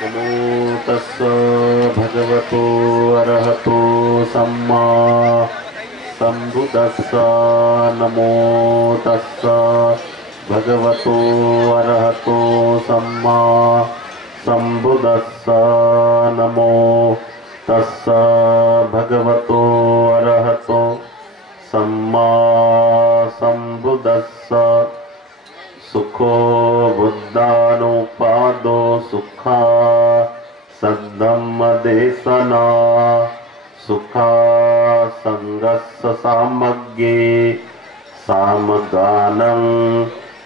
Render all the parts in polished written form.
नमो तस्स भगवतो अरहतो सम्मा संबुद्धस्स। नमो तस्स भगवतो अरहतो सम्मा संबुद्धस्स। नमो तस्स भगवतो अरहतो सम्मा संबुद्धस्स। सुखो बुद्धानुपादो सुखा सद्धम्म देशना सुखा संगस्स सामग्ये सामगानं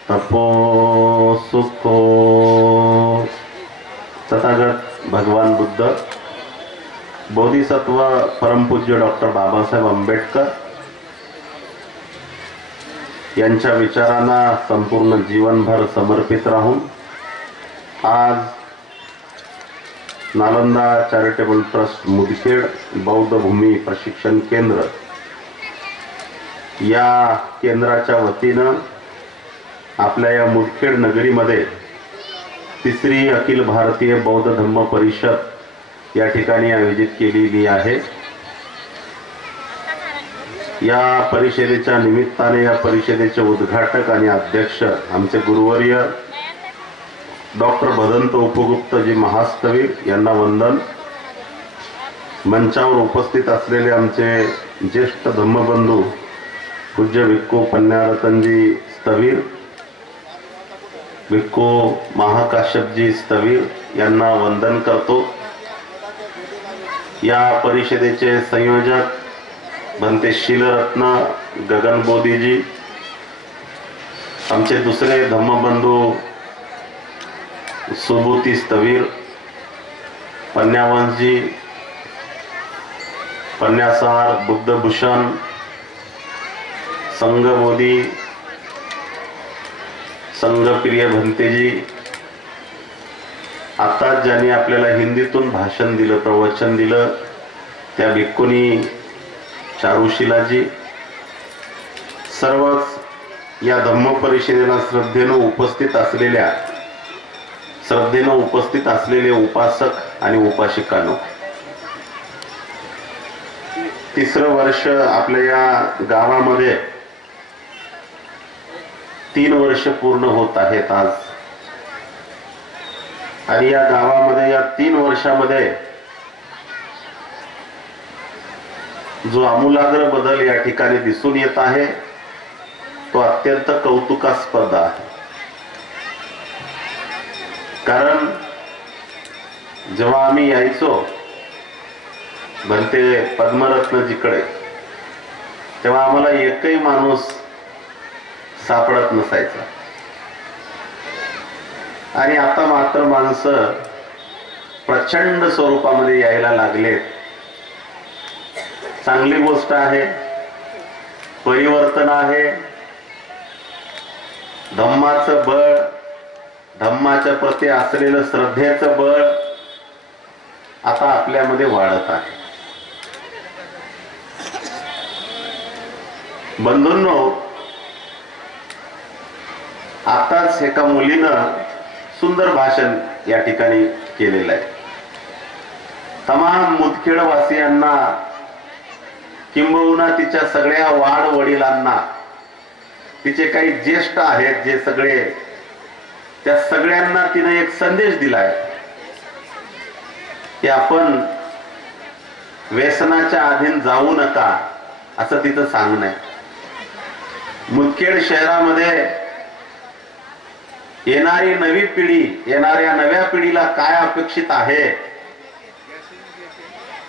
तपो सुखो। तथागत भगवान बुद्ध, बोधिसत्व परमपूज्य डॉक्टर बाबासाहेब आंबेडकर यांच्या विचारांना संपूर्ण जीवनभर समर्पित राहून आज नालंदा चॅरिटेबल ट्रस्ट मुदखेड बौद्ध भूमी प्रशिक्षण केंद्र या केंद्राच्या वतीनं आपल्या या मुदखेड नगरीमध्ये तिसरी अखिल भारतीय बौद्ध धम्म परिषद या ठिकाणी आयोजित केलेली आहे। या परिषदेच्या निमित्ताने या परिषदेचे उद्घाटक आणि अध्यक्ष आमचे गुरुवर्य डॉक्टर भदंत उपगुप्तजी महास्तवीर यांना वंदन। मंचावर उपस्थित असलेले आमचे ज्येष्ठ धम्मबंधू पूज्य विक्को पन्यारतनजी स्थवीर, विक्को महाकाश्यपजी स्थवीर यांना वंदन करतो। या परिषदेचे संयोजक बनते शीलरत्न गगनबोधीजी, आमचे दुसरे धम्मबंधू सुबोधी स्थवीर, पन्यावंशजी, पन्यासार बुद्धभूषण, संघबोधी, संघप्रिय भंतेजी, आता ज्यांनी आपल्याला हिंदीतून भाषण दिलं, प्रवचन दिलं त्या भिक्खुनी चारुशिलाजी, सर्वच या धम्म परिषदेला श्रद्धेनं उपस्थित असलेले उपासक आणि उपासिकांनो, तिसरं वर्ष आपल्या या गावामध्ये 3 वर्ष पूर्ण होत आहेत आज। आणि या गावामध्ये या 3 वर्षामध्ये जो आमूलाग्र बदल या ठिकाणी दिसून येत आहे तो अत्यंत कौतुकास्पद आहे। कारण जेव्हा आम्ही यायचो भंते पद्मरत्नजीकडे तेव्हा आम्हाला एकही माणूस सापडत नसायचा आणि आता मात्र माणसं प्रचंड स्वरूपामध्ये यायला लागलेत। चांगली गोष्ट आहे, परिवर्तन आहे। धम्माचं बळ, धम्माच्या प्रती असलेलं श्रद्धेचं बळ आता आपल्यामध्ये वाढत आहे। बंधूंनो, आताच एका मुलीनं सुंदर भाषण या ठिकाणी केलेलं आहे। तमाम मुदखेडवासियांना किंबहुना तिच्या सगळ्या वाड वडिलांना, तिचे काही ज्येष्ठ आहेत जे सगळे, त्या सगळ्यांना तिने एक संदेश दिलाय की आपण व्यसनाच्या अधीन जाऊ नका, असं तिचं सांगणं आहे। मुदखेड शहरामध्ये येणारी नवी पिढी, येणाऱ्या नव्या पिढीला काय अपेक्षित आहे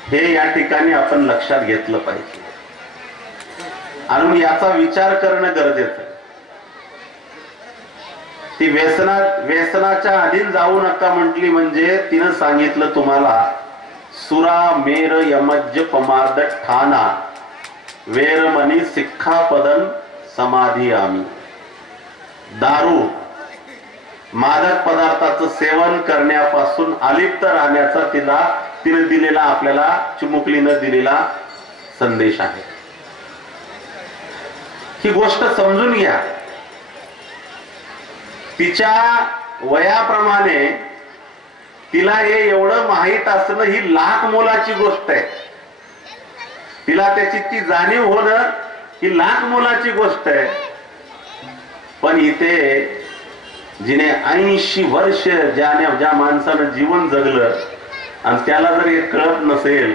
हे या ठिकाणी आपण लक्षात घेतलं पाहिजे आणि याचा विचार करणं गरजेचं आहे। ती व्यसनाच्या अधीन जाऊ नका म्हटली म्हणजे तिनं सांगितलं तुम्हाला सुरा मेर यमज्ज पमाद ठाना वेरमणी सिक्खापदन समाधी आम्ही। दारू, मादक पदार्थाचं सेवन करण्यापासून अलिप्त राहण्याचा तिने दिलेला, आपल्याला चिमुकलीनं दिलेला संदेश आहे। ही गोष्ट समजून घ्या। तिच्या वयाप्रमाणे तिला हे एवढं माहीत असणं ही लाख मोलाची गोष्ट आहे. तिला त्याची ती जाणीव होणं ही लाख मोलाची गोष्ट आहे. पण इथे जिने 80 वर्ष ज्या माणसानं जीवन जगलं आणि त्याला जर हे कळत नसेल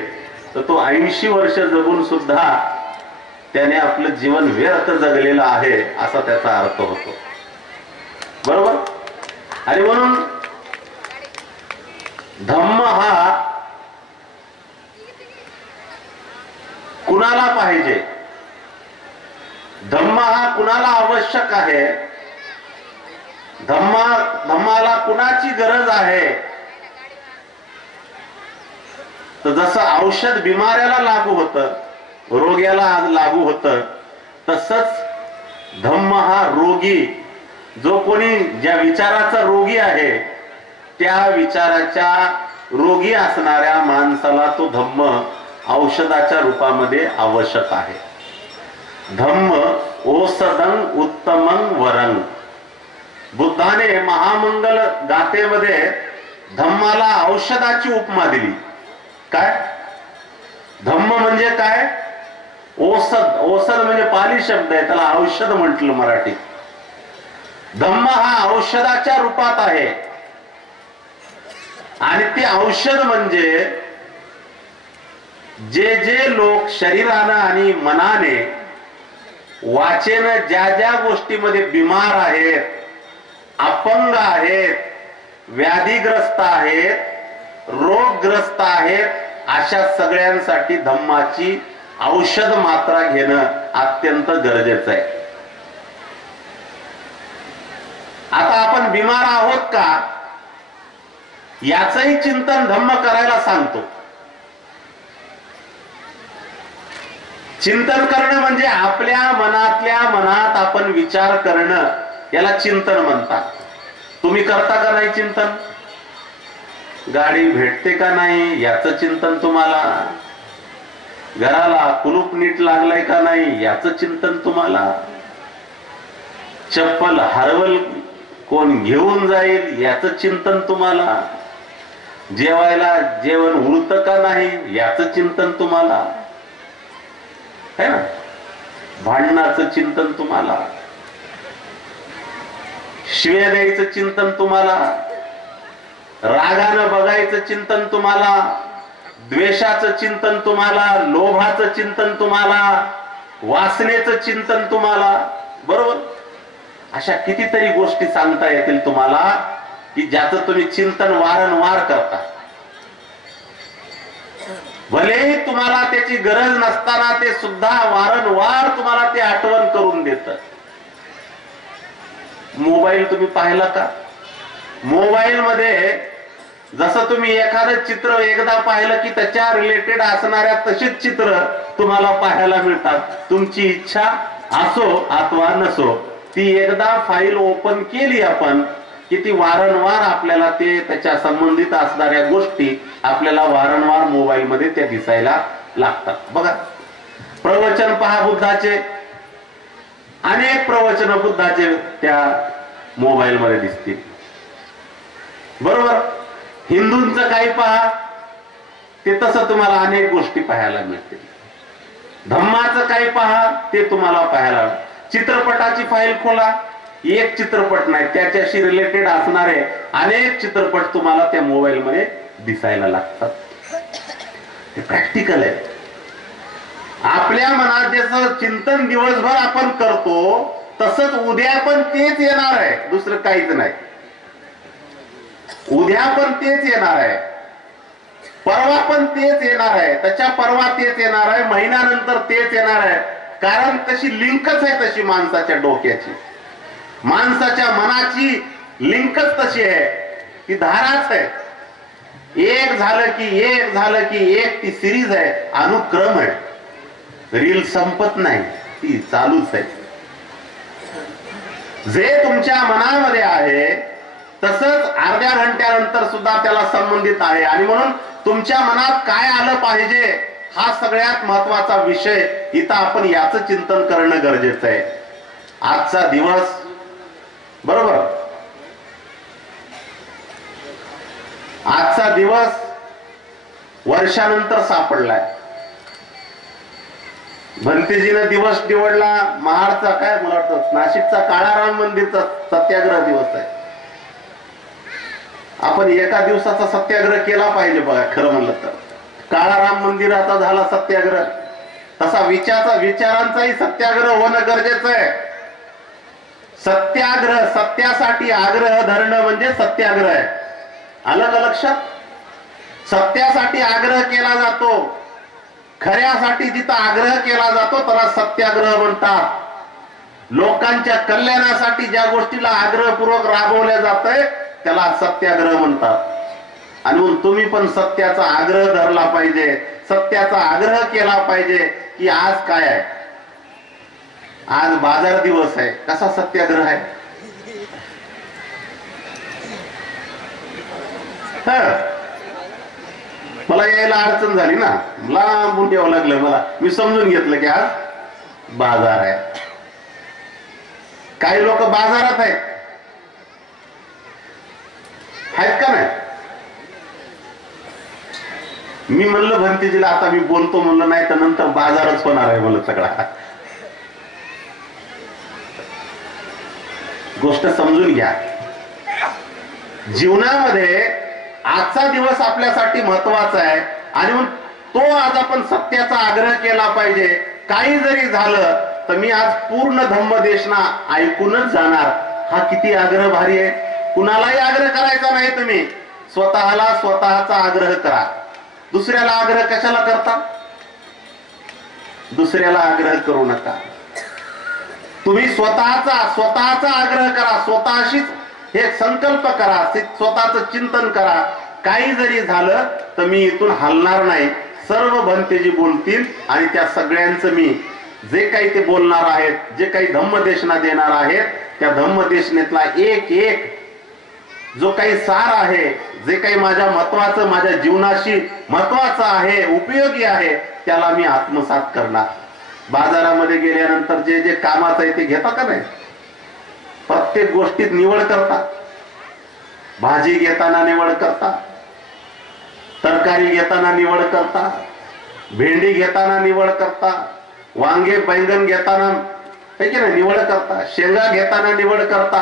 तर तो 80 वर्ष जगून सुद्धा त्याने आपलं जीवन व्यर्थ जगलेलं आहे असा त्याचा अर्थ होतो. बरोबर. आणि म्हणून धम्म हा कुणाला पाहिजे, धम्म हा कुणाला आवश्यक आहे, धम्माला कुणाची गरज आहे. तर जसं औषध बिमाऱ्याला लागू होतं, रोग्याला लागू होतं, तसंच धम्म हा रोगी, जो कोणी ज्या विचाराचा रोगी आहे त्या विचाराच्या रोगी असणाऱ्या माणसाला तो धम्म औषधाच्या रूपामध्ये आवश्यक आहे. धम्म ओषधं उत्तमं वरं. बुद्धाने महामंगल गाथेमध्ये धम्माला औषधाची उपमा दिली. काय धम्म म्हणजे काय? औषध. औषध म्हणजे पाली शब्द आहे, त्याला औषध म्हटलं मराठीत. धम्म हा औषधाच्या रूपात आहे. आणि ते औषध म्हणजे जे जे लोक शरीरानं आणि मनाने वाचेनं ज्या ज्या गोष्टीमध्ये बिमार आहेत, अपंग आहेत, व्याधीग्रस्त आहेत, रोगग्रस्त आहेत, अशा सगळ्यांसाठी धम्माची औषध मात्रा घेणं अत्यंत गरजेचं आहे. आता आपण बिमार आहोत का याचंही चिंतन धम्म करायला सांगतो. चिंतन करणं म्हणजे आपल्या मनातल्या मनात आपण विचार करणं, याला चिंतन म्हणतात. तुम्ही करता का नाही चिंतन? गाडी भेटते का नाही याचं चिंतन तुम्हाला, घराला कुलूप नीट लागलाय का नाही याचं चिंतन तुम्हाला, चप्पल हरवल कोण घेऊन जाईल याचं चिंतन तुम्हाला, जेवायला जेवण उरतं का नाही याचं चिंतन तुम्हाला है ना, भांडणाचं चिंतन तुम्हाला, शिव्या द्यायचं चिंतन तुम्हाला, रागानं बघायचं चिंतन तुम्हाला, द्वेषाचं चिंतन तुम्हाला, लोभाचं चिंतन तुम्हाला, वासनेचं चिंतन तुम्हाला. बरोबर. अशा कितीतरी गोष्टी सांगता येतील तुम्हाला की ज्याचं तुम्ही चिंतन वारंवार करता. भलेही तुम्हाला त्याची गरज नसताना ते सुद्धा वारंवार तुम्हाला ते आठवण करून देतं. मोबाईल तुम्ही पाहिला का? मोबाईल मध्ये जसं तुम्ही एखादं चित्र एकदा पाहिलं की त्याच्या रिलेटेड असणाऱ्या तशीच चित्र तुम्हाला पाहायला मिळतात. तुमची इच्छा असो अथवा नसो, ती एकदा फाईल ओपन केली आपण की ती वारंवार आपल्याला ते त्याच्या संबंधित असणाऱ्या गोष्टी आपल्याला वारंवार मोबाईल मध्ये त्या दिसायला लागतात. बघा, प्रवचन पहा बुद्धाचे, अनेक प्रवचन बुद्धाचे त्या मोबाईल मध्ये दिसतील. बरोबर. हिंदूंचं काही पहा, ते तसं तुम्हाला अनेक गोष्टी पाहायला मिळतील. धम्माचं काही पहा, ते तुम्हाला पाहायला. चित्रपटाची फाईल खोला, एक चित्रपट नाही त्याच्याशी रिलेटेड असणारे अनेक चित्रपट तुम्हाला त्या मोबाईल मध्ये दिसायला लागतात. हे प्रॅक्टिकल आहे. आपल्या मनात जसं चिंतन दिवसभर आपण करतो तसंच उद्या पण तेच येणार आहे, दुसरं काहीच नाही. उद्या पण तेच येणार आहे, परवा पण तेच येणार आहे, त्याच्या परवा तेच येणार आहे, महिन्यानंतर तेच येणार आहे. कारण तशी लिंकच आहे, तशी माणसाच्या डोक्याची, माणसाच्या मनाची लिंकच तशी आहे, ती धाराच आहे. एक झालं की एक झालं की एक, ती सिरीज आहे, अनुक्रम आहे. रील संपत नाही, ती चालूच आहे. जे तुमच्या मनामध्ये आहे तसंच अर्ध्या घंट्यानंतर सुद्धा त्याला संबंधित आहे. आणि म्हणून तुमच्या मनात काय आलं पाहिजे हा सगळ्यात महत्वाचा विषय. इथं आपण याचं चिंतन करणं गरजेचं आहे. आजचा दिवस बरोबर आजचा दिवस वर्षानंतर सापडलाय. भंतेजीने दिवस निवडला महाडचा, काय मला वाटतं नाशिकचा काळाराम मंदिरचा सत्याग्रह दिवस आहे. आपण एका दिवसाचा सत्याग्रह केला पाहिजे बघा. खरं म्हणलं तर काळाराम मंदिराचा झाला सत्याग्रह, तसा विचारांचाही सत्याग्रह होणं गरजेचं आहे. सत्याग्रह, सत्यासाठी आग्रह धरणं म्हणजे सत्याग्रह आहे. आलं का लक्षात? सत्यासाठी आग्रह केला जातो, खऱ्यासाठी जिथं आग्रह केला जातो त्याला सत्याग्रह म्हणतात. लोकांच्या कल्याणासाठी ज्या गोष्टीला आग्रहपूर्वक राबवल्या जातंय त्याला सत्याग्रह म्हणतात. आणि म्हणून तुम्ही पण सत्याचा आग्रह धरला पाहिजे, सत्याचा आग्रह केला पाहिजे की आज काय आहे, आज बाजार दिवस आहे. कसा सत्याग्रह आहे? मला यायला अडचण झाली ना, लांबून यावं लागलं मला. मी समजून घेतलं की आज बाजार आहे. काही लोक बाजारात आहेत का नाही? मी म्हणलं भंतेजीला आता मी बोलतो म्हणलं, नाही तर नंतर बाजारच होणार आहे म्हणलं सगळा. गोष्ट समजून घ्या. जीवनामध्ये आजचा दिवस आपल्यासाठी महत्वाचा आहे आणि म्हणून तो आज आपण सत्याचा आग्रह केला पाहिजे. काही जरी झालं तर मी आज पूर्ण धम्मदेशना ऐकूनच जाणार. हा किती आग्रह भारी आहे. कुणालाही आग्रह करायचा नाही, तुम्ही स्वतःला स्वतःचा आग्रह करा. दुसऱ्याला आग्रह कशाला करता? दुसऱ्याला आग्रह करू नका. तुम्ही स्वतःचा आग्रह करा. स्वतःशीच हे संकल्प करा, स्वतःच चिंतन करा. काही जरी झालं तर मी इथून हलणार नाही. सर्व भंतेजी बोलतील आणि त्या सगळ्यांचं मी जे काही ते बोलणार आहेत, जे काही धम्मदेशना देणार आहेत, त्या धम्मदेशनेतला एक एक जो काही सार आहे, जे काही माझ्या जीवनाशी महत्वाचं आहे, उपयोगी आहे, त्याला मी आत्मसात करणार. बाजारामध्ये गेल्यानंतर जे जे कामाचं आहे ते घेता का नाही? प्रत्येक गोष्टीत निवड करता. भाजी घेताना निवड करता, तरकारी घेताना निवड करता, भेंडी घेताना निवड करता, वांगे बैंगन घेताना निवड करता, शेंगा घेताना निवड करता.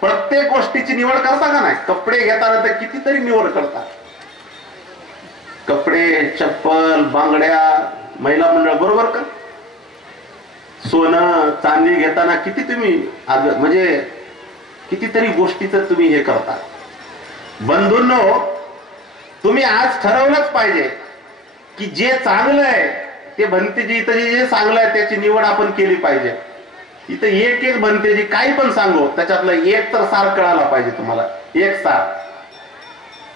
प्रत्येक गोष्टीची निवड करता का नाही? कपडे घेताना तर कितीतरी निवड करता. कपडे, चप्पल, बांगड्या, महिला मंडळ, बरोबर का? सोनं चांदी घेताना किती तुम्ही म्हणजे कितीतरी गोष्टीचं तुम्ही हे करता. बंधूंनो, तुम्ही आज ठरवलंच पाहिजे की जे चांगलं आहे ते भंतेजी इथं जे चांगलं आहे त्याची निवड आपण केली पाहिजे. इथं एक एक भंतेजी काही पण सांगू, त्याच्यातलं एक तर सार कळायला पाहिजे तुम्हाला. एक सार,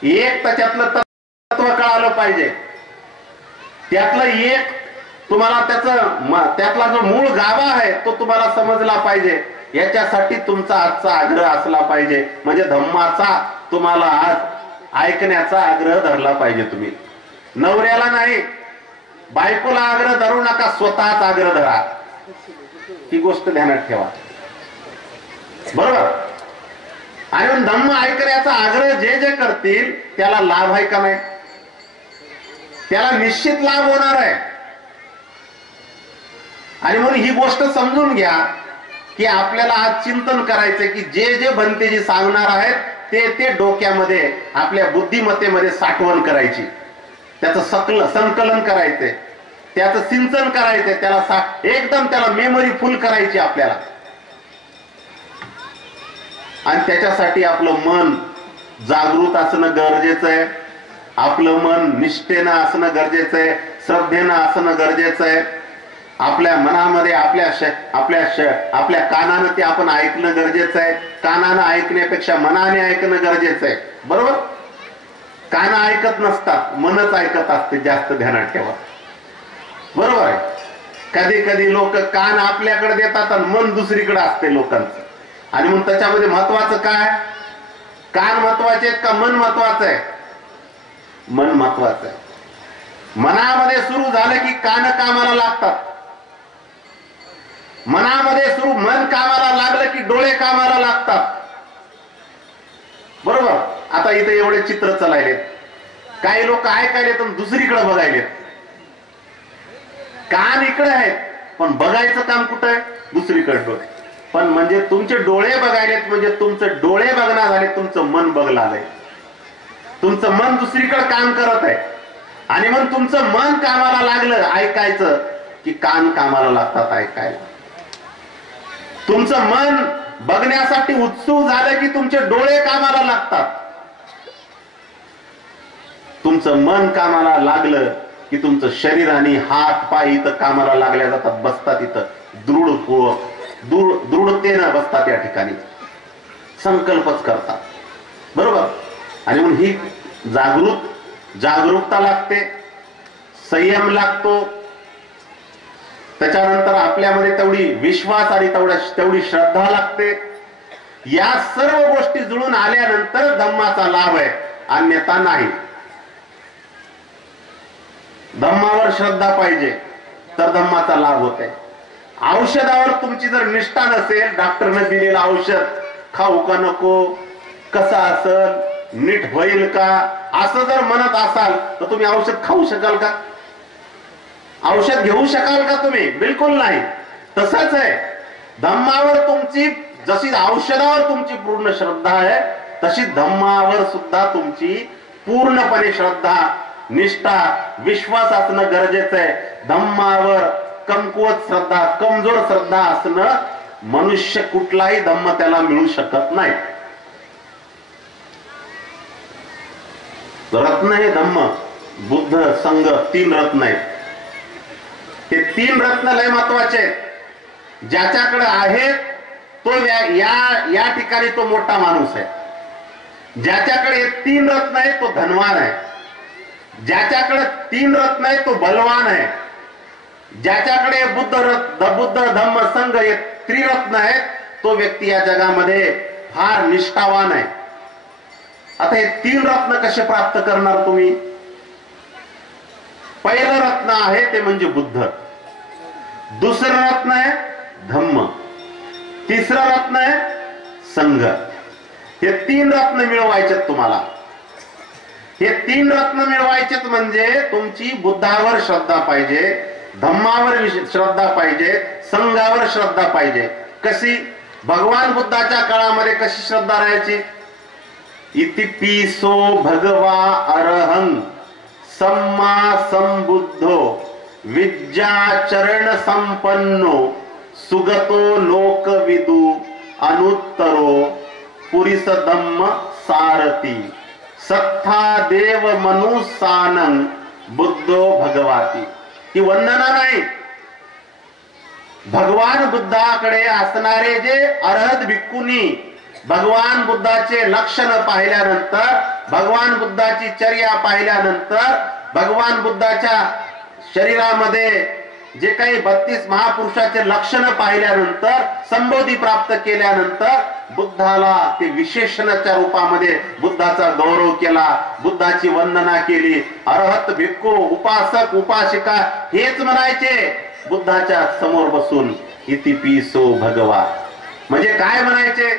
एक त्याच्यातलं तत्व कळालं पाहिजे. त्यातलं एक तुम्हाला त्यातला जो मूळ गाभा आहे तो तुम्हाला समजला पाहिजे. याच्यासाठी तुमचा आजचा आग्रह असला पाहिजे. म्हणजे धम्माचा तुम्हाला आज ऐकण्याचा आग्रह धरला पाहिजे. तुम्ही नवऱ्याला नाही, बायकोला आग्रह धरू नका, स्वतःच आग्रह धरा. ही गोष्ट ध्यानात ठेवा, बरोबर? आणि धम्म ऐकण्याचा आग्रह जे जे करतील त्याला लाभ आहे का नाही? त्याला निश्चित लाभ होणार आहे. आणि म्हणून ही गोष्ट समजून घ्या की आपल्याला आज चिंतन करायचंय की जे जे भंतेजी सांगणार आहेत ते ते डोक्यामध्ये, आपल्या बुद्धिमत्तेमध्ये साठवण करायची, त्याचं संकलन करायचंय, त्याचं सिंचन करायचंय, त्याला एकदम त्याला मेमरी फुल करायची आपल्याला. आणि त्याच्यासाठी आपलं मन जागृत असणं गरजेचं आहे. आपलं मन निष्ठेनं असणं गरजेचं आहे, श्रद्धेनं असणं गरजेचं आहे. आपल्या मनामध्ये आपल्या कानानं ते आपण ऐकणं गरजेचं आहे. कानानं ऐकण्यापेक्षा मनाने ऐकणं गरजेचं आहे, बरोबर? कान ऐकत नसतात, मनच ऐकत असते. जास्त ध्यानात ठेवा, बरोबर आहे? कधी कधी लोक कान आपल्याकडे देतात आणि मन दुसरीकडे असते लोकांचं. आणि मग त्याच्यामध्ये महत्वाचं काय? कान महत्वाचे आहेत का मन महत्वाचं आहे? मन महत्वाचं आहे. मनामध्ये सुरू झालं की कान कामाला लागतात. मनामध्ये मन कामाला लागलं की डोळे कामाला लागतात, बरोबर? आता इथे एवढे चित्र चालायलेत, काही लोक ऐकायलेत पण दुसरीकडे बघायलेत. कान इकडे आहेत पण बघायचं काम कुठं आहे? दुसरीकडे. पण म्हणजे तुमचे डोळे बघायलेत म्हणजे तुमचे डोळे बघणार झाले, तुमचं मन बघला आहे. तुमचं मन दुसरीकडे काम करत आहे. आणि मग तुमचं मन कामाला लागलं ऐकायचं की कान कामाला लागतात ऐकायला. तुमचं मन बघण्यासाठी उत्सुक झालं की तुमचे डोळे कामाला लागतात. तुमचं मन कामाला लागलं की तुमचं शरीर आणि हात पाय इथं कामाला लागल्या जातात, बसतात इथं दृढतेनं बसतात या ठिकाणी, संकल्पच करतात. बरोबर. आणि म्हणून ही जागरूकता लागते, संयम लागतो. त्याच्यानंतर आपल्यामध्ये तेवढी विश्वास आणि तेवढी श्रद्धा लागते. या सर्व गोष्टी जुळून आल्यानंतर धम्माचा लाभ आहे, अन्यथा नाही. धम्मावर श्रद्धा पाहिजे तर धम्माचा लाभ होते. औषधावर तुमची जर निष्ठा नसेल, डॉक्टरने दिलेलं औषध खाऊ का नको, कसं असेल, नीट होईल का, असं जर म्हणत असाल तर तुम्ही औषध खाऊ शकाल का? औषध घेऊ शकाल का तुम्ही? बिलकुल नाही. तसंच आहे धम्मावर तुमची, जशी औषधावर तुमची पूर्ण श्रद्धा आहे तशी धम्मावर सुद्धा तुमची पूर्णपणे श्रद्धा, निष्ठा, विश्वास असणं गरजेचं आहे. धम्मावर कमकुवत श्रद्धा, कमजोर श्रद्धा असणं, मनुष्य कुठलाही धम्म त्याला मिळू शकत नाही. रत्न हे धम्म, बुद्ध, संघ, 3 रत्न आहेत. हे 3 रत्न लय महत्वाचे आहेत. ज्याच्याकडे आहेत तो या ठिकाणी तो मोठा माणूस आहे. ज्याच्याकडे हे 3 रत्न आहे तो धनवान आहे. ज्याच्याकडे 3 रत्न आहे तो बलवान आहे. ज्याच्याकडे बुद्ध धम्म संघ हे त्रिरत्न आहेत तो व्यक्ती या जगामध्ये फार निष्ठावान आहे. आता हे 3 रत्न कसे प्राप्त करणार तुम्ही? पहिलं रत्न आहे ते म्हणजे बुद्ध, दुसरं रत्न आहे धम्म, तिसरं रत्न आहे संघ. हे 3 रत्न मिळवायचे तुम्हाला. हे 3 रत्न मिळवायचेत म्हणजे तुमची बुद्धावर श्रद्धा पाहिजे, धम्मावर श्रद्धा पाहिजे, संघावर श्रद्धा पाहिजे. कशी? भगवान बुद्धाच्या काळामध्ये कशी श्रद्धा राहायची? इति पिसो भगवा अरहं सम्मा संबुद्धो विद्याचरण संपन्नो सुगतो लोकविदु अनुत्तरो पुरिस धम्म सारथी सत्था देव मनुसानं बुद्धो भगवाती. ही वंदना नाही. भगवान बुद्धाकडे असणारे जे अरहत भिक्खूंनी भगवान बुद्धाचे लक्षण पाहिल्यानंतर, भगवान बुद्धाची चर्या पाहिल्यानंतर, भगवान बुद्धाच्या शरीरामध्ये जे काही 32 महापुरुषाचे लक्षण पाहिल्यानंतर, संबोधी प्राप्त केल्यानंतर बुद्धाला ते विशेषणाच्या रूपामध्ये बुद्धाचा गौरव केला, बुद्धाची वंदना केली. अरहत भिक्खू, उपासक, उपासिका हेच म्हणायचे बुद्धाच्या समोर बसून इति पिसो भगवा. म्हणजे काय म्हणायचे?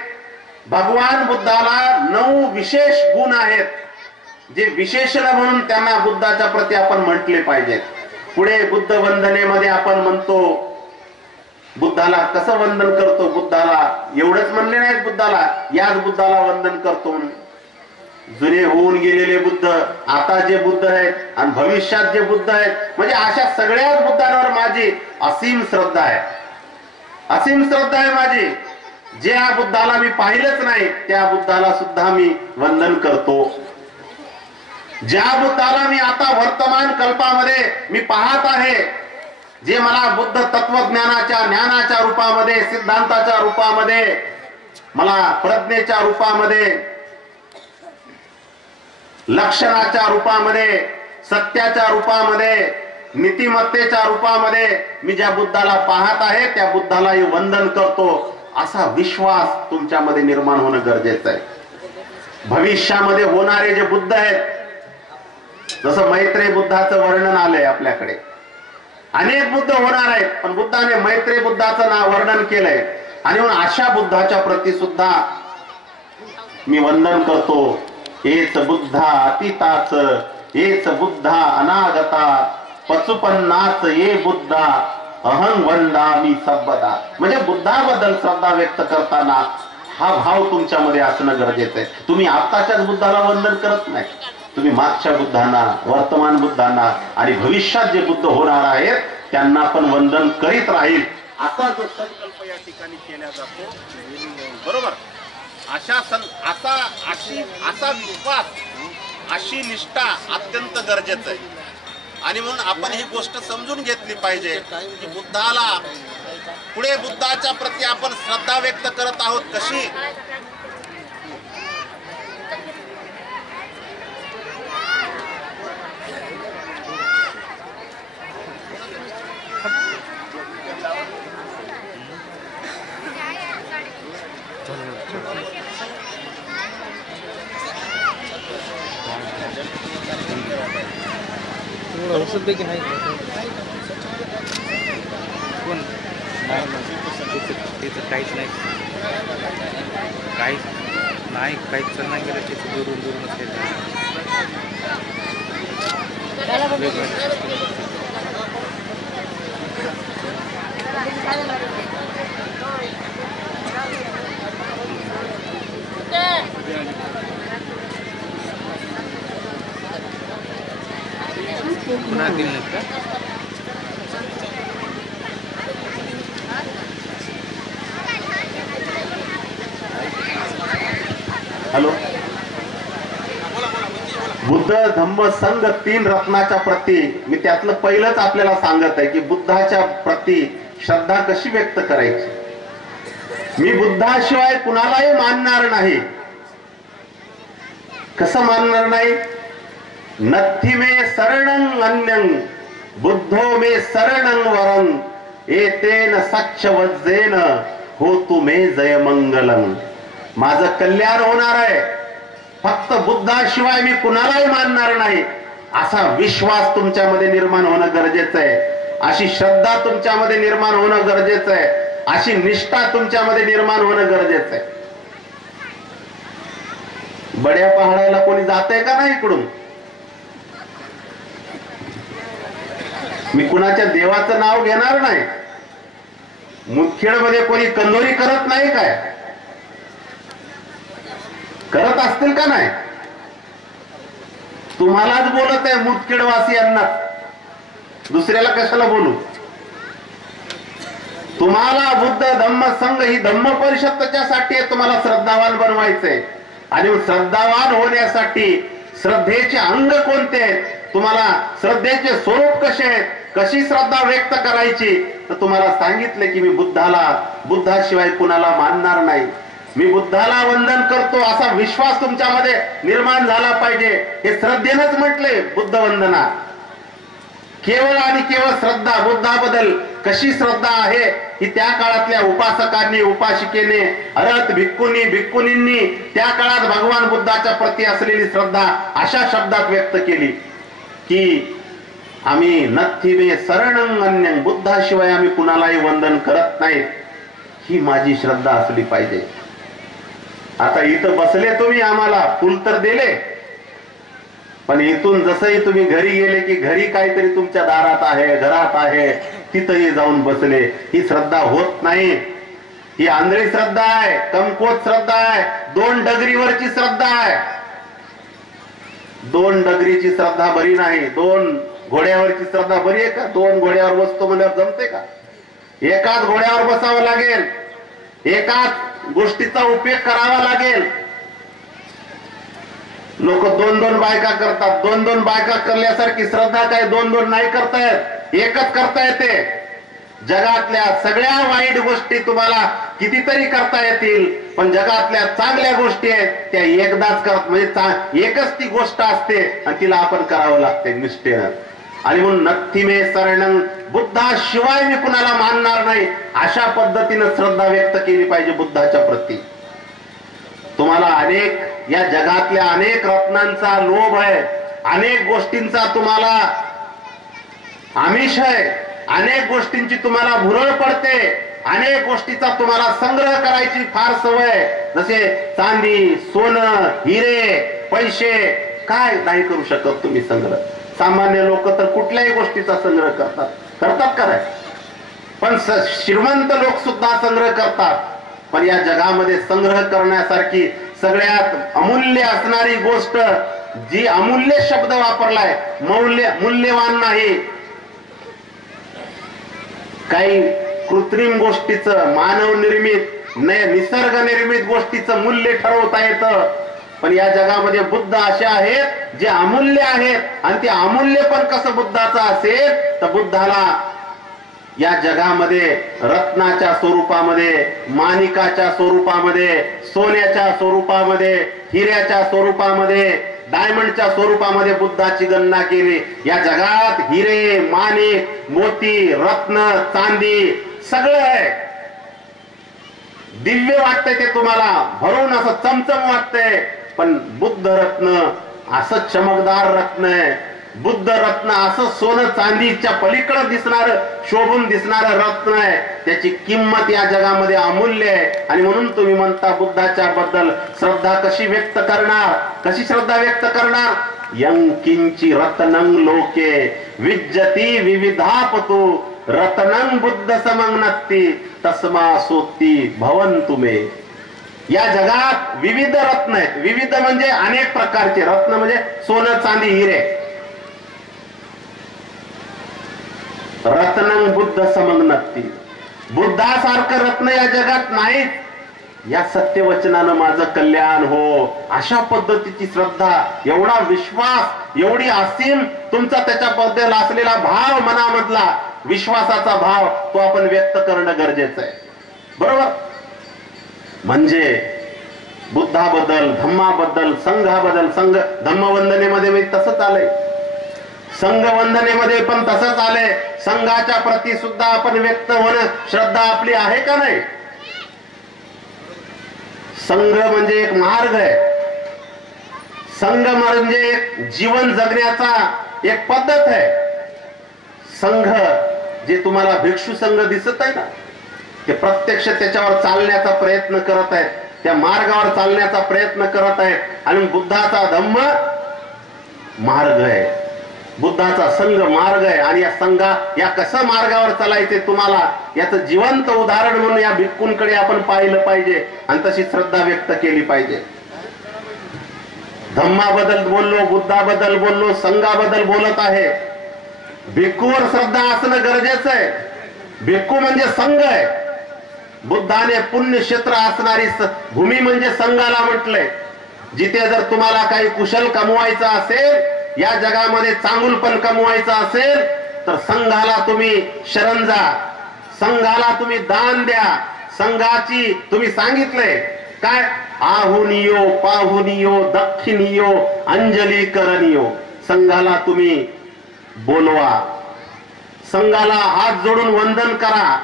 भगवान बुद्धाला 9 विशेष गुण आहेत, जे विशेषण म्हणून त्यांना बुद्धाच्या प्रती आपण म्हटले पाहिजेत. पुढे बुद्ध वंदनेमध्ये आपण म्हणतो, बुद्धाला कसं वंदन करतो? बुद्धाला एवढंच म्हणले नाहीत बुद्धाला, याच बुद्धाला वंदन करतो. जुने होऊन गेलेले बुद्ध, आता जे बुद्ध आहेत आणि भविष्यात जे बुद्ध आहेत, म्हणजे अशा सगळ्याच बुद्धांवर माझी असीम श्रद्धा आहे. असीम श्रद्धा आहे माझी. ज्या बुद्धाला मी पाहिलंच नाही त्या बुद्धाला सुद्धा मी वंदन करतो. ज्या बुद्धाला मी आता वर्तमान कल्पामध्ये मी पाहत आहे, जे मला बुद्ध तत्वज्ञानाच्या, ज्ञानाच्या रूपामध्ये, सिद्धांताच्या रूपामध्ये, मला प्रज्ञेच्या रूपामध्ये, लक्षणाच्या रूपामध्ये, सत्याच्या रूपामध्ये, नीतिमत्तेच्या रूपामध्ये मी ज्या बुद्धाला पाहत आहे त्या बुद्धालाही वंदन करतो. असा विश्वास तुमच्यामध्ये निर्माण होणं गरजेचं आहे. भविष्यामध्ये होणारे जे बुद्ध आहेत, जसं मैत्रेय बुद्धाचं वर्णन आलंय आपल्याकडे, अनेक बुद्ध होणार आहेत, पण बुद्धाने मैत्रेय बुद्धाचं नाव वर्णन केलंय. आणि म्हणून अशा बुद्धाच्या प्रती सुद्धा मी वंदन करतो. एच बुद्धा अतीताच, एच बुद्धा अनागता, पचुपन्नाच ये बुद्धा अहं वंदामी सबदा. म्हणजे बुद्धाबद्दल श्रद्धा व्यक्त करताना हा भाव तुमच्यामध्ये असणं गरजेचं आहे. तुम्ही आताच्याच बुद्धाला वंदन करत नाही, तुम्ही मागच्या बुद्धांना, वर्तमान बुद्धांना आणि भविष्यात जे बुद्ध होणार आहेत त्यांना पण वंदन करीत राहील असा जो संकल्प या ठिकाणी केला जातो. बरोबर. असा विश्वास, अशी निष्ठा अत्यंत गरजेचं आहे. आणि म्हणून आपण ही गोष्ट समजून घेतली पाहिजे की बुद्धाला पुढे बुद्धाच्या प्रती आपण श्रद्धा व्यक्त करत आहोत कशी. औषध देखील नाही कोण तिचं काहीच नाही, काहीच नाही गेलं त्याचं दुरूनच पुन्हा दिल नाही का. हॅलो. बुद्ध धम्म संघ 3 रत्नाच्या प्रती. मी त्यातलं पहिलंच आपल्याला सांगत आहे की बुद्धाच्या प्रती श्रद्धा कशी व्यक्त करायची. मी बुद्धाशिवाय कुणालाही मानणार नाही. कसं मानणार नाही. नथी मे शरणं अन्यं बुद्धो मे शरणं वरं एतेन सच्च वज्जेन होतु मे जय मंगलम. माझं कल्याण होणार आहे, फक्त बुद्धाशिवाय मी कुणालाही मानणार नाही असा विश्वास तुमच्यामध्ये निर्माण होणं गरजेचं आहे. अशी श्रद्धा तुमच्यामध्ये निर्माण होणं गरजेचं आहे. अशी निष्ठा तुमच्यामध्ये निर्माण होणं गरजेचं आहे. बड्या पहाडायला कोणी जातंय का नाही इकडून. मी कुणाच्या देवाचं नाव घेणार नाही. मुदखेड मध्ये कोणी कंदोरी करत नाही काय. करत असतील का नाही. तुम्हालाच बोलत आहे मुदखेडवासियांना, दुसऱ्याला कशाला बोलू. तुम्हाला बुद्ध धम्म संघ ही धम्म परिषद त्याच्यासाठी तुम्हाला श्रद्धावान बनवायचंय. आणि श्रद्धावान होण्यासाठी श्रद्धेचे अंग कोणते आहेत, तुम्हाला श्रद्धेचे स्वरूप कसे आहेत, कशी श्रद्धा व्यक्त करायची, तर तुम्हाला सांगितले की मी बुद्धाशिवाय कुणाला मानणार नाही. मी बुद्धाला वंदन करतो असा विश्वास तुमच्यामध्ये निर्माण झाला पाहिजे. हे श्रद्धेनंच म्हटले बुद्ध वंदना. केवळ आणि केवळ श्रद्धा. बुद्धाबद्दल कशी श्रद्धा आहे ही त्या काळातल्या उपासकांनी, उपासिकेने, अरहत भिक्खुनींनी त्या काळात भगवान बुद्धाच्या प्रती असलेली श्रद्धा अशा शब्दात व्यक्त केली की आम्ही नथी मे शरणं अन्यं बुद्धाशिवाय आम्ही कुणालाही वंदन करत नाहीत. ही माझी श्रद्धा असली पाहिजे. आता इथं बसले तुम्ही, आम्हाला फुल तर दिले, पण इथून जसंही तुम्ही घरी गेले की घरी काहीतरी तुमच्या दारात आहे, घरात आहे, तिथंही जाऊन बसले. ही श्रद्धा होत नाही. ही आंधळी श्रद्धा आहे, कमकुवत श्रद्धा आहे, 2 डगरीवरची श्रद्धा आहे. 2 डगरीची श्रद्धा बरी नाही. 2 घोड्यावरची श्रद्धा बरी आहे का. 2 घोड्यावर बसतो म्हणल्यावर जमते का. एकाच घोड्यावर बसावं लागेल, एकाच गोष्टीचा उपयोग करावा लागेल. लोक 2-2 बायका करतात. 2-2 बायका करल्यासारखी श्रद्धा काय 2-2 नाही करतायत, एकच करता येते. जगातल्या सगळ्या वाईट गोष्टी तुम्हाला कितीतरी करता येतील, पण जगातल्या चांगल्या गोष्टी आहेत त्या एकदाच करत, म्हणजे एकच ती गोष्ट असते आणि तिला आपण करावं लागते निष्ठेनं. आणि म्हणून नथी मे शरणं बुद्धाशिवाय मी कुणाला मानणार नाही अशा पद्धतीनं श्रद्धा व्यक्त केली पाहिजे बुद्धाच्या प्रती. तुम्हाला या जगातल्या अनेक रत्नांचा लोभ आहे, अनेक गोष्टींचा तुम्हाला आमिष आहे, अनेक गोष्टींची तुम्हाला भुरळ पडते, अनेक गोष्टीचा तुम्हाला संग्रह करायची फार सवय, जसे चांदी, सोनं, हिरे, पैसे काय नाही करू शकत तुम्ही संग्रह. सामान्य लोक तर कुठल्याही गोष्टीचा संग्रह करतात का नाही, पण श्रीमंत लोक सुद्धा संग्रह करतात. पण या जगामध्ये संग्रह करण्यासारखी सगळ्यात अमूल्य असणारी गोष्ट, जी अमूल्य शब्द वापरलाय, मूल्यवान नाही, काही कृत्रिम गोष्टीचं, मानव निर्मित निसर्ग निर्मित गोष्टीचं मूल्य ठरवता येतं. पण या जगामध्ये बुद्ध असे आहेत जे अमूल्य आहेत. आणि ते अमूल्य पण कसं बुद्धाचं असेल तर बुद्धाला या जगामध्ये रत्नाच्या स्वरूपामध्ये, माणिकाच्या स्वरूपामध्ये, सोन्याच्या स्वरूपामध्ये, हिऱ्याच्या स्वरूपामध्ये, डायमंडच्या स्वरूपामध्ये बुद्धाची गणना केली. या जगात हिरे, माणिक, मोती, रत्न, चांदी सगळं आहे. दिव्य वाटतंय ते तुम्हाला, भरून असं चमचम वाटतंय. पण बुद्ध रत्न असं चमकदार रत्न आहे. बुद्ध रत्न असं सोनं चांदीच्या पलीकडे दिसणार, शोभून दिसणार रत्न आहे. त्याची किंमत या जगामध्ये अमूल्य आहे. आणि म्हणून तुम्ही म्हणता बुद्धाच्या बद्दल श्रद्धा कशी व्यक्त करणार, कशी श्रद्धा व्यक्त करणार. यंकिंची रत्नं लोके विज्जती विविधापतु रत्नं बुद्ध समंगनत्ती तस्मा सोत्ती भवन्तु मे. या जगात विविध रत्न आहेत. विविध म्हणजे अनेक प्रकारचे रत्न, म्हणजे सोनं, चांदी, हिरे. रत्नं बुद्ध समंगनत्ती, बुद्धासारखं रत्न या जगात नाहीत. या सत्यवचनानं माझं कल्याण हो, अशा पद्धतीची श्रद्धा, एवढा विश्वास, एवढी असीम तुमचा त्याच्याबद्दल असलेला भाव, मनामधला विश्वासाचा भाव, तो आपण व्यक्त करणं गरजेचं आहे. बरोबर. म्हणजे बुद्धाबद्दल, धम्माबद्दल, संघाबद्दल, संघ धम्मवंदनेमध्ये मी तसंच आलंय, संघवंदनेमध्ये पण तसंच आलंय. संघाच्या प्रती सुद्धा आपण व्यक्त होणं श्रद्धा आपली आहे का नाही. संघ म्हणजे एक मार्ग आहे. संघ म्हणजे एक जीवन जगण्याचा एक पद्धत आहे. संघ जे तुम्हाला भिक्षू संघ दिसत आहे ना, ते प्रत्यक्ष त्याच्यावर चालण्याचा प्रयत्न करत आहेत, त्या मार्गावर चालण्याचा प्रयत्न करत आहेत. आणि बुद्धाचा धम्म मार्ग आहे, बुद्धाचा संघ मार्ग आहे. आणि या संघा, या कसं मार्गावर चालायचे तुम्हाला याचं जिवंत उदाहरण म्हणून या भिक्खूंकडे आपण पाहिलं पाहिजे आणि तशी श्रद्धा व्यक्त केली पाहिजे. धम्माबद्दल बोललो, बुद्धाबद्दल बोललो, संघाबद्दल बोलत आहे. भिक्खूवर श्रद्धा असणं गरजेचं आहे. भिक्खू म्हणजे संघ आहे. बुद्धाने पुण्य क्षेत्र असणारी भूमी म्हणजे संघाला म्हटलंय. जिथे जर तुम्हाला काही कुशल कमवायचं असेल, या जगामध्ये चांगुलपण कमवायचं असेल, तर संघाला तुम्ही शरण जा, संघाला तुम्ही दान द्या. संघाची तुम्ही सांगितलंय काय, आहुनियो, पाहुनियो, दक्षिणियो, अंजली करनियो. संघाला तुम्ही बोलवा, संघाला हात जोडून वंदन करा,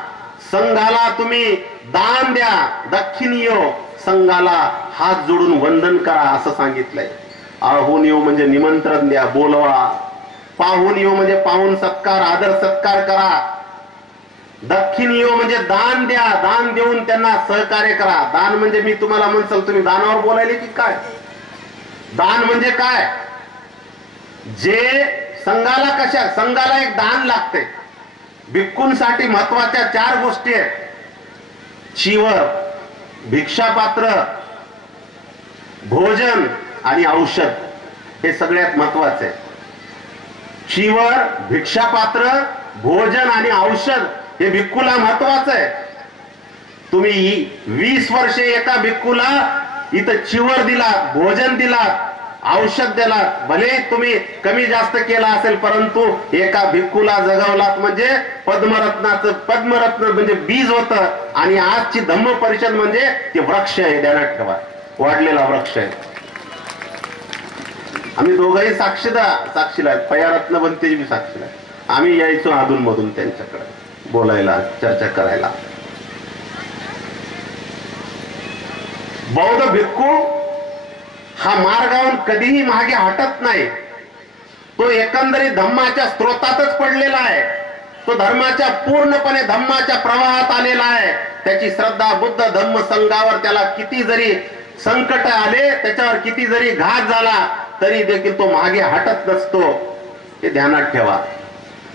संघाला तुम्ही दान द्या, दक्षिणियो, संघाला हात जोडून वंदन करा असं सांगितलंय. आहुनियो म्हणजे निमंत्रण द्या, बोलवा. पाहुनियो म्हणजे पाहुण सत्कार, आदर सत्कार करा. दक्षिणियो म्हणजे दान द्या, दान देऊन त्यांना सहकार्य करा. दान म्हणजे मी तुम्हाला म्हणसाल तुम्ही दानावर बोलायले की काय. दान म्हणजे काय, जे संघाला कशा, संघाला एक दान लागते. भिक्खूंसाठी महत्वाच्या 4 गोष्टी आहेत. चिवर, भिक्षापात्र, भोजन आणि औषध. हे सगळ्यात महत्वाचे आहे. चिवर, भिक्षापात्र, भोजन आणि औषध हे भिक्खूला महत्वाचं आहे. तुम्ही 20 वर्षे एका भिक्खूला इथं चिवर दिला, भोजन दिला, औषध दिला, भले तुम्ही कमी जास्त केला असेल, परंतु एका भिक्खूला जगवलात म्हणजे पद्मरत्नाचं, पद्मरत्न म्हणजे बीज होतं. आणि आजची धम्म परिषद म्हणजे ते वृक्ष आहे, ध्यानात ठेवा, वाढलेला वृक्ष आहे. आम्ही दोघंही साक्षीला आहेत, पयारत्न बनते बी साक्षीला. आम्ही यायचो अधून मधून त्यांच्याकडे बोलायला, चर्चा करायला. बौद्ध भिक्खू हा मार्गावरून कधीही मागे हटत नाही. तो एकंदरीत धम्माच्या स्रोतातच पडलेला आहे. तो धर्माच्या पूर्णपणे धम्माच्या प्रवाहात आलेला आहे. त्याची श्रद्धा बुद्ध धम्म संघावर त्याला किती जरी संकट आले, त्याच्यावर किती जरी घात झाला तरी देखील तो मागे हटत नसतो, हे ध्यानात ठेवा.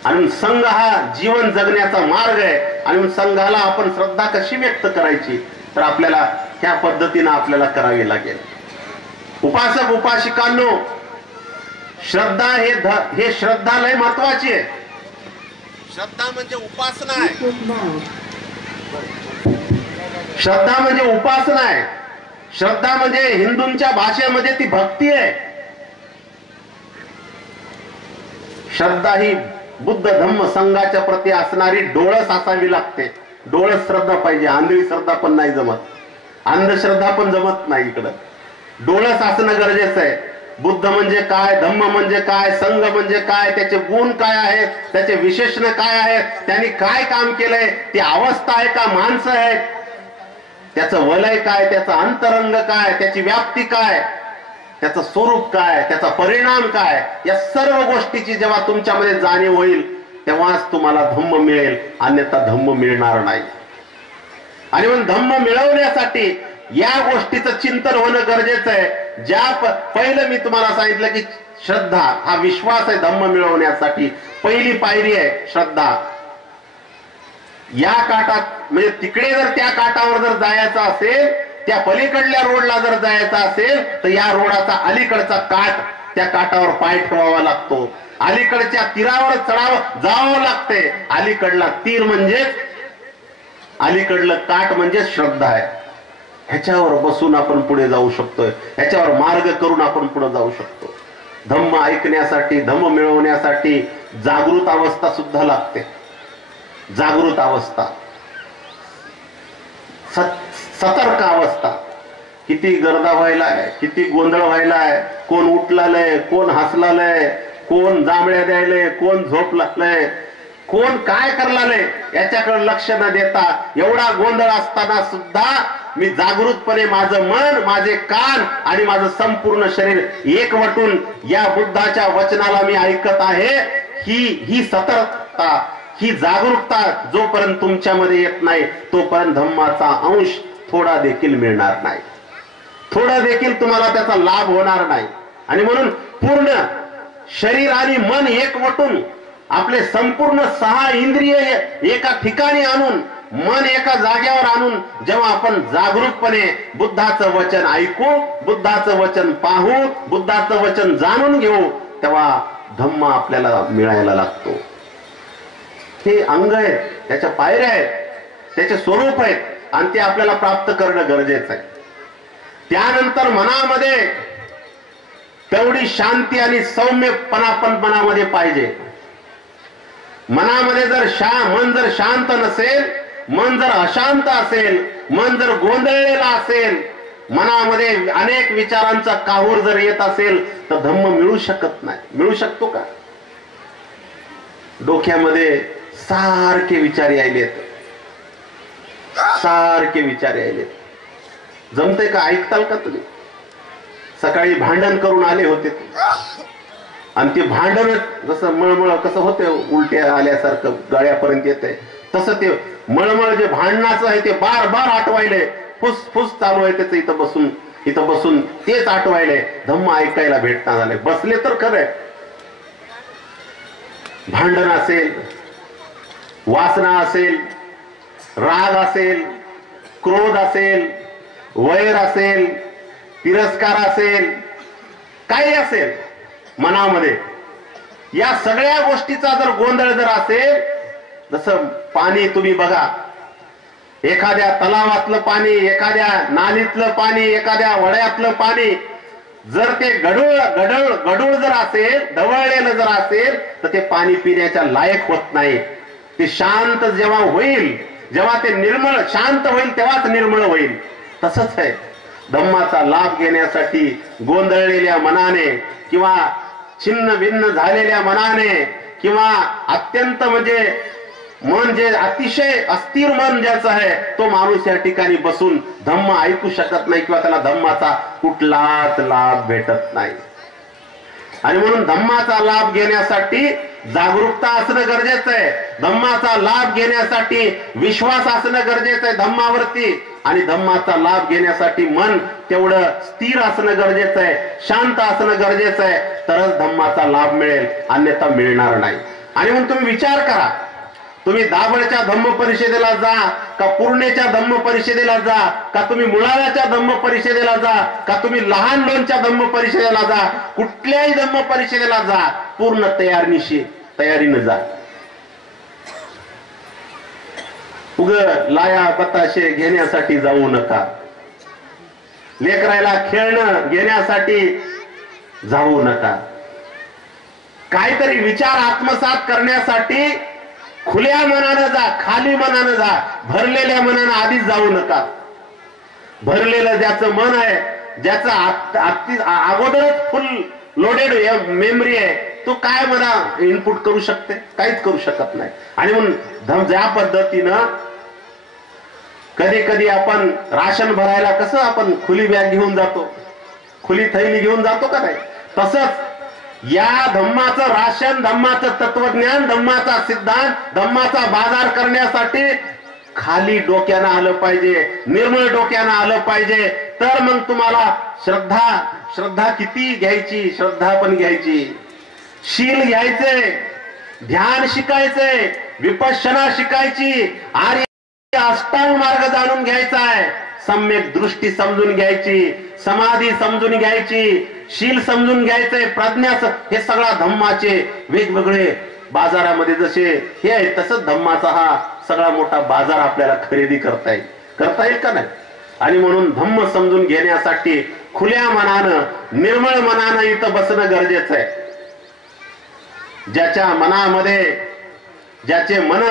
आणि संघ हा जीवन जगण्याचा मार्ग आहे. आणि संघाला आपण श्रद्धा कशी व्यक्त करायची, तर आपल्याला ह्या पद्धतीनं आपल्याला करावी लागेल. उपासक उपासिकांनो, श्रद्धा हे श्रद्धा लय महत्वाची आहे. श्रद्धा म्हणजे उपासना आहे. श्रद्धा म्हणजे उपासना आहे. श्रद्धा म्हणजे हिंदूंच्या भाषेमध्ये ती भक्ती आहे. श्रद्धा ही बुद्ध धम्म संघाच्या प्रती असणारी डोळस असावी लागते. डोळस श्रद्धा पाहिजे, आंधळी श्रद्धा पण नाही जमत, अंधश्रद्धा पण जमत नाही. इकडं डोळस असणं गरजेचं आहे. बुद्ध म्हणजे काय, धम्म म्हणजे काय, संघ म्हणजे काय, त्याचे गुण काय आहेत, त्याचे विशेषण काय आहेत, त्यांनी काय काम केलंय, ती अवस्था आहे का माणसं आहेत, त्याचं वलय काय, त्याचा अंतरंग काय, त्याची व्याप्ती काय, त्याचं स्वरूप काय, त्याचा परिणाम काय, या सर्व गोष्टीची जेव्हा तुमच्यामध्ये जाणीव होईल तेव्हाच तुम्हाला धम्म मिळेल, अन्यथा धम्म मिळणार नाही. आणि म्हणून धम्म मिळवण्यासाठी या गोष्टीचं चिंतन होणं गरजेचं आहे. पहिलं मी तुम्हाला सांगितलं की श्रद्धा हा विश्वास आहे. धम्म मिळवण्यासाठी पहिली पायरी आहे श्रद्धा. या काठात म्हणजे तिकडे जर त्या काठावर जर जायचं असेल, त्या पलीकडल्या रोडला जर जायचं असेल तर या रोडाचा अलीकडचा काठ, त्या काठावर पाय ठेवावा लागतो. अलीकडच्या तीरावर जावं लागते. अलीकडला तीर म्हणजेच, अलीकडलं काठ म्हणजे श्रद्धा आहे. ह्याच्यावर बसून आपण पुढे जाऊ शकतोय, ह्याच्यावर मार्ग करून आपण पुढे जाऊ शकतो. धम्म ऐकण्यासाठी, धम्म मिळवण्यासाठी जागृत अवस्था सुद्धा लागते. जागृत अवस्था, सतर्क अवस्था. किती गर्दा व्हायलाय, किती गोंधळ व्हायलाय, कोण उठलाय, कोण हसलाय, कोण जांभळ्या द्यायलंय, कोण झोपलाय, कोण काय करलाय, याच्याकडे लक्ष न देता एवढा गोंधळ असताना सुद्धा मी जागृतपणे माझं मन, माझे कान आणि माझं संपूर्ण शरीर एकवटून या बुद्धाच्या वचनाला मी ऐकत आहे. ही सतर्कता, ही जागरूकता जोपर्यंत तुमच्यामध्ये येत नाही तोपर्यंत धम्माचा अंश थोडा देखील मिळणार नाही, थोडा देखील तुम्हाला त्याचा लाभ होणार नाही. आणि म्हणून पूर्ण शरीर आणि मन एकवटून आपले संपूर्ण 6 इंद्रिय एका ठिकाणी आणून, मन एका जागेवर आणून जेव्हा आपण जागरूकपणे बुद्धाचं वचन ऐकू, बुद्धाचं वचन पाहू, बुद्धाचं वचन जाणून घेऊ, तेव्हा धम्म आपल्याला मिळायला लागतो. हे अंग आहेत, त्याच्या पायऱ्या आहेत, त्याचे स्वरूप आहेत आणि ते आपल्याला प्राप्त करणं गरजेचं आहे. त्यानंतर मनामध्ये तेवढी शांती आणि सौम्यपणा पण मनामध्ये पाहिजे. मनामध्ये जर मन जर शांत नसेल, मन जर अशांत असेल, मन जर गोंधळलेला असेल, मनामध्ये अनेक विचारांचा काहूर जर येत असेल तर धम्म मिळू शकत नाही. मिळू शकतो का? डोक्यामध्ये सारखे विचार यायलेत, सारखे विचार यायलेत. जमते का? ऐकताल का तुम्ही? सकाळी भांडण करून आले होते आणि ते भांडण जसं मळमळ कसं होते, उलट्या आल्यासारखं गळ्यापर्यंत येते, तसं ते मळमळ जे भांडणाचं आहे ते बार बार आठवायले, फुसफुस चालू आहे त्याचं. इथं बसून तेच आठवायले. धम्म ऐकायला भेटणार झाले. बसले तर खरंय. भांडण असेल, वासना असेल, राग असेल, क्रोध असेल, वैर असेल, तिरस्कार असेल, काही असेल मनामध्ये, या सगळ्या गोष्टीचा जर गोंधळ जर असेल, जसं पाणी तुम्ही बघा, एखाद्या तलावातलं पाणी, एखाद्या नालीतलं पाणी, एखाद्या वड्यातलं पाणी जर ते गढूळ जर असेल, ढवळलेलं जर असेल तर ते पाणी पिण्याच्या लायक होत नाही. ते शांत जेव्हा होईल, जेव्हा ते निर्मळ शांत होईल तेव्हाच निर्मळ होईल. तसंच आहे, धम्माचा लाभ घेण्यासाठी गोंधळलेल्या मनाने किंवा छिन्न भिन्न झालेल्या मनाने किंवा अत्यंत म्हणजे मन जे अतिशय अस्थिर मन ज्याचं आहे तो माणूस या ठिकाणी बसून धम्म ऐकू शकत नाही किंवा त्याला धम्माचा कुठलाच लाभ भेटत नाही. आणि म्हणून धम्माचा लाभ घेण्यासाठी जागरूकता असणं गरजेचं आहे. धम्माचा लाभ घेण्यासाठी विश्वास असणं गरजेचं आहे. धम्मावरती आणि धम्माचा लाभ घेण्यासाठी मन तेवढं स्थिर असणं गरजेचं आहे, शांत असणं गरजेचं आहे, तरच धम्माचा लाभ मिळेल, अन्यथा मिळणार नाही. आणि म्हणून तुम्ही विचार करा, तुम्ही दाभडच्या धम्म परिषदेला जा का पूर्णेच्या धम्म परिषदेला जा का तुम्ही मुळाव्याच्या धम्म परिषदेला जा का तुम्ही लहान लोणच्या धम्म परिषदेला जा, कुठल्याही धम्म परिषदेला जा, पूर्ण तयारीनं जा. उग लाया बताशे घेण्यासाठी जाऊ नका, लेकरायला खेळणं घेण्यासाठी जाऊ नका. काहीतरी विचार आत्मसात करण्यासाठी खुल्या मनानं जा, खाली मनानं जा, भरलेल्या मनानं आधीच जाऊ नका. भरलेलं ज्याचं मन आहे, ज्याचं अगोदरच फुल लोडेड मेमरी आहे, तो काय मला इनपुट करू शकते? काहीच करू शकत नाही. आणि म्हणून ज्या पद्धतीनं कधी कधी आपण राशन भरायला कसं आपण खुली बॅग घेऊन जातो, खुली थैली घेऊन जातो का नाही, तसंच या धम्माचं राशन, धम्माचं तत्वज्ञान, धम्माचा सिद्धांत, धम्माचा बाजार करण्यासाठी खाली डोक्यानं आलं पाहिजे, निर्मळ डोक्यानं आलं पाहिजे. तर मग तुम्हाला श्रद्धा किती घ्यायची, श्रद्धा पण घ्यायची, शील घ्यायचंय, ध्यान शिकायचंय, विपश्यना शिकायची, आर्य अष्टांग मार्ग जाणून घ्यायचा आहे, सम्यक दृष्टी समजून घ्यायची, समाधी समजून घ्यायची, शील समजून घ्यायचंय, प्रज्ञा, हे सगळा धम्माचे वेगवेगळे बाजारामध्ये जसे हे आहे तसंच धम्माचा हा सगळा मोठा बाजार आपल्याला खरेदी करता येईल का नाही. आणि म्हणून धम्म समजून घेण्यासाठी खुल्या मनानं, निर्मळ मनानं इथं बसणं गरजेचं आहे. ज्याच्या मनामध्ये, ज्याचे मन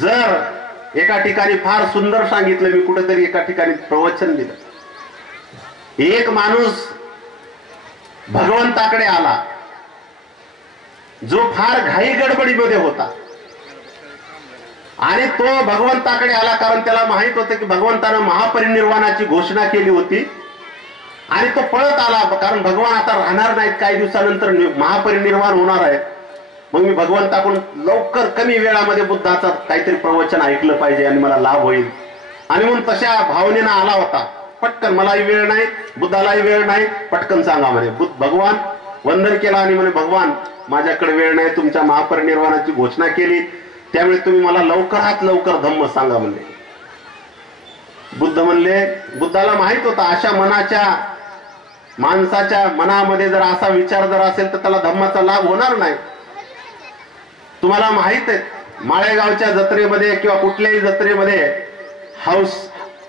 जर एका ठिकाणी फार सुंदर सांगितलं, मी कुठेतरी एका ठिकाणी प्रवचन दिलं, एक माणूस भगवंताकडे आला जो फार घाई गडबडीमध्ये होता, आणि तो भगवंताकडे आला कारण त्याला माहित होतं की भगवंतानं महापरिनिर्वाणाची घोषणा केली होती, आणि तो पळत आला कारण भगवान आता राहणार नाहीत, काही दिवसानंतर महापरिनिर्वाण होणार आहे. मग मी भगवंताकडून लवकर कमी वेळामध्ये बुद्धाचं काहीतरी प्रवचन ऐकलं पाहिजे आणि मला लाभ होईल, आणि म्हणून तशा भावनेनं आला होता. पटकन, मलाही वेळ नाही, बुद्धालाही वेळ नाही, पटकन सांगा म्हणे. भगवान वंदन केला आणि म्हणे भगवान माझ्याकडे वेळ नाही, तुमच्या महापरिनिर्वाणाची घोषणा केली, त्यामुळे तुम्ही मला लवकरात लवकर धम्म सांगा म्हणले. बुद्ध म्हणले, बुद्धाला माहित होता अशा माणसाच्या मनामध्ये जर असा विचार जर असेल तर त्याला धम्माचा लाभ होणार नाही. तुम्हाला माहित आहे माळेगावच्या जत्रेमध्ये किंवा कुठल्याही जत्रेमध्ये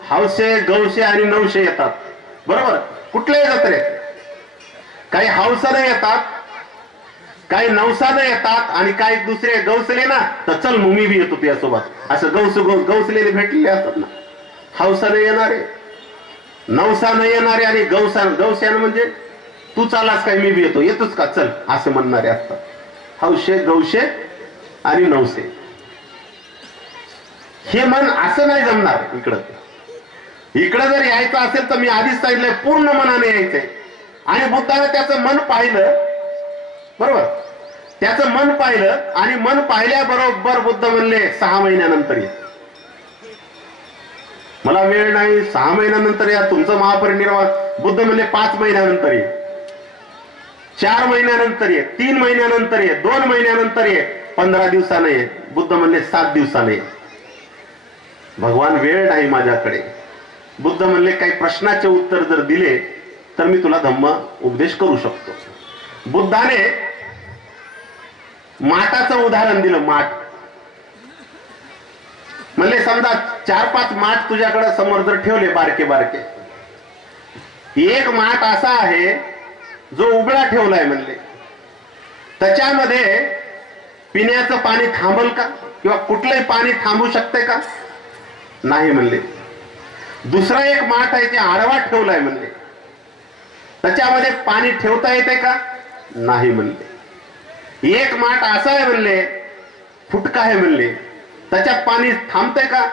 हौसे, गौसे आणि नवसे येतात, बरोबर. कुठल्याही जत्रेत काही हौसाने येतात, काही नवसाने येतात, आणि काही दुसरे गौसले ना तर चल मग मी बी येतो तुझ्यासोबत, असं गौसलेले भेटलेले असतात ना. हौसाने येणारे, नवसाने येणारे आणि गौस्यानं म्हणजे तू चालास काय, मी बी येतो, येतोच का, चल, असं म्हणणारे असतात. हौसे, गौशे आणि नवसे. हे मन असं नाही जमणार. इकडं जर यायचं असेल तर मी आधीच सांगितलंय पूर्ण मनाने यायचंय. आणि बुद्धाने त्याचं मन पाहिलं, बरोबर, त्याचं मन पाहिलं, आणि मन पाहिल्याबरोबर बुद्ध म्हणले 6 महिन्यानंतर ये. मला वेळ नाही, 6 महिन्यानंतर या, तुमचं महापरिनिर्वाण. बुद्ध म्हणले 5 महिन्यानंतर ये, 4 महिन्यानंतर ये, 3 महिन्यानंतर ये, 2 महिन्यानंतर ये, 15 दिवसाने ये. बुद्ध म्हणले 7 दिवसाने ये. भगवान वेळ नाही माझ्याकडे. बुद्ध म्हणले काही प्रश्नाचे उत्तर जर दिले तर मी तुला धम्म उपदेश करू शकतो. बुद्धाने माठाचं उदाहरण दिलं. माठ म्हणले समजा 4-5 माठ तुझ्याकडे समोर जर ठेवले बारके बारके, एक माठ असा आहे जो उघडा ठेवलाय म्हणले, त्याच्यामध्ये पिण्याचं पाणी थांबल का, किंवा कुठलंही पाणी थांबू शकते का? नाही म्हणले. दुसरा एक माठ आहे ते आडवा ठेवलाय म्हणले, त्याच्यामध्ये पाणी ठेवता येते का? नाही म्हणले. एक माठ असा आहे म्हणले, फुटका आहे म्हणले, त्याच्यात पाणी थांबतंय का,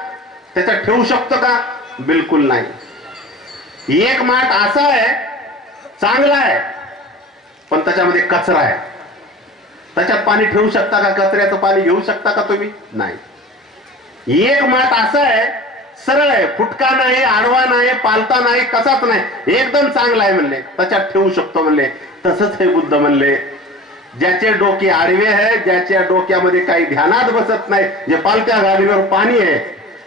त्याच्यात ठेवू शकतो का? बिलकुल नाही. एक माठ असा आहे, चांगला आहे, पण त्याच्यामध्ये कचरा आहे, त्याच्यात पाणी ठेवू शकता का? कचऱ्याचं पाणी घेऊ शकता का तुम्ही? नाही. एक माठ असा आहे सरळ आहे, फुटका नाही, आडवा नाही, पालता नाही, कसाच नाही, एकदम चांगला आहे म्हणले, त्याच्यात ठेवू शकतो म्हणले. तसंच हे बुद्ध म्हणले, ज्याचे डोके आडवे आहे, ज्याच्या डोक्यामध्ये काही ध्यानात बसत नाही, जे पालत्या घागरीवर पाणी आहे,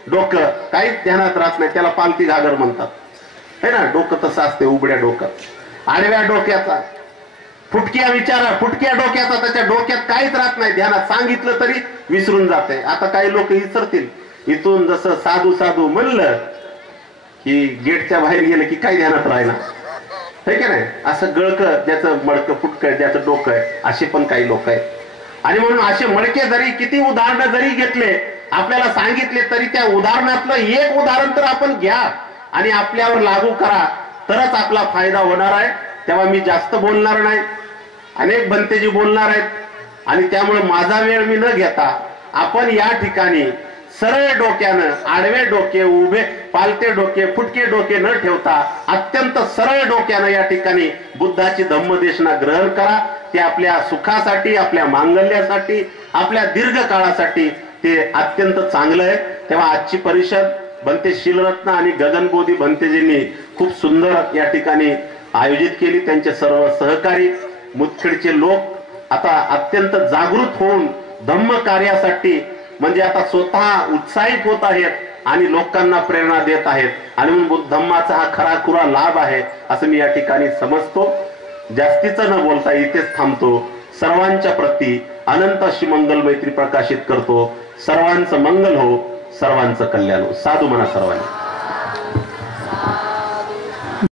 डोकं काहीच ध्यानात राहत नाही, त्याला पालती घागर म्हणतात है ना. डोकं तसं असते, उघड्या डोकं. आडव्या डोक्याचा, फुटक्या डोक्याचा, त्याच्या डोक्यात काहीच राहत नाही, ध्यानात सांगितलं तरी विसरून जाते. आता काही लोक विसरतील, इथून जसं साधू साधू म्हणलं की गेटच्या बाहेर गेलं की काही ध्यानात राहिना, है की नाही. असं गळकं, ज्याचं मडकं फुटकं, ज्याचं डोकं आहे, असे पण काही लोक आहेत. आणि म्हणून असे मडके जरी किती उदाहरणं जरी घेतले, आपल्याला सांगितले, तरी त्या उदाहरणातलं एक उदाहरण तर आपण घ्या आणि आपल्यावर लागू करा, तरच आपला फायदा होणार आहे. तेव्हा मी जास्त बोलणार नाही, अनेक भंतेजी बोलणार आहेत, आणि त्यामुळे माझा वेळ मी न घेता आपण या ठिकाणी सरळ डोक्यानं, आडवे डोके, उभे पालते डोके, फुटके डोके न ठेवता अत्यंत सरळ डोक्यानं या ठिकाणी बुद्धाची धम्मदेशना ग्रहण करा. ते आपल्या सुखासाठी, आपल्या मांगल्यासाठी, आपल्या दीर्घ काळासाठी ते अत्यंत चांगलं आहे. तेव्हा आजची परिषद भंते शीलरत्न आणि गगनबोधी भंतेजींनी खूप सुंदर या ठिकाणी आयोजित केली. त्यांचे सर्व सहकारी मुदखेडचे लोक आता अत्यंत जागृत होऊन धम्म कार्यासाठी म्हणजे आता स्वतः उत्साहित होत आहेत आणि लोकांना प्रेरणा देत आहेत. आणि म्हणून धम्माचा हा खराखुरा लाभ आहे असं मी या ठिकाणी समजतो. जास्तीचं न बोलता इथेच थांबतो. सर्वांच्या प्रती अनंत अशी मंगल मैत्री प्रकाशित करतो. सर्वांचं मंगल हो, सर्वांचं कल्याण हो. साधू म्हणा सर्वांनी.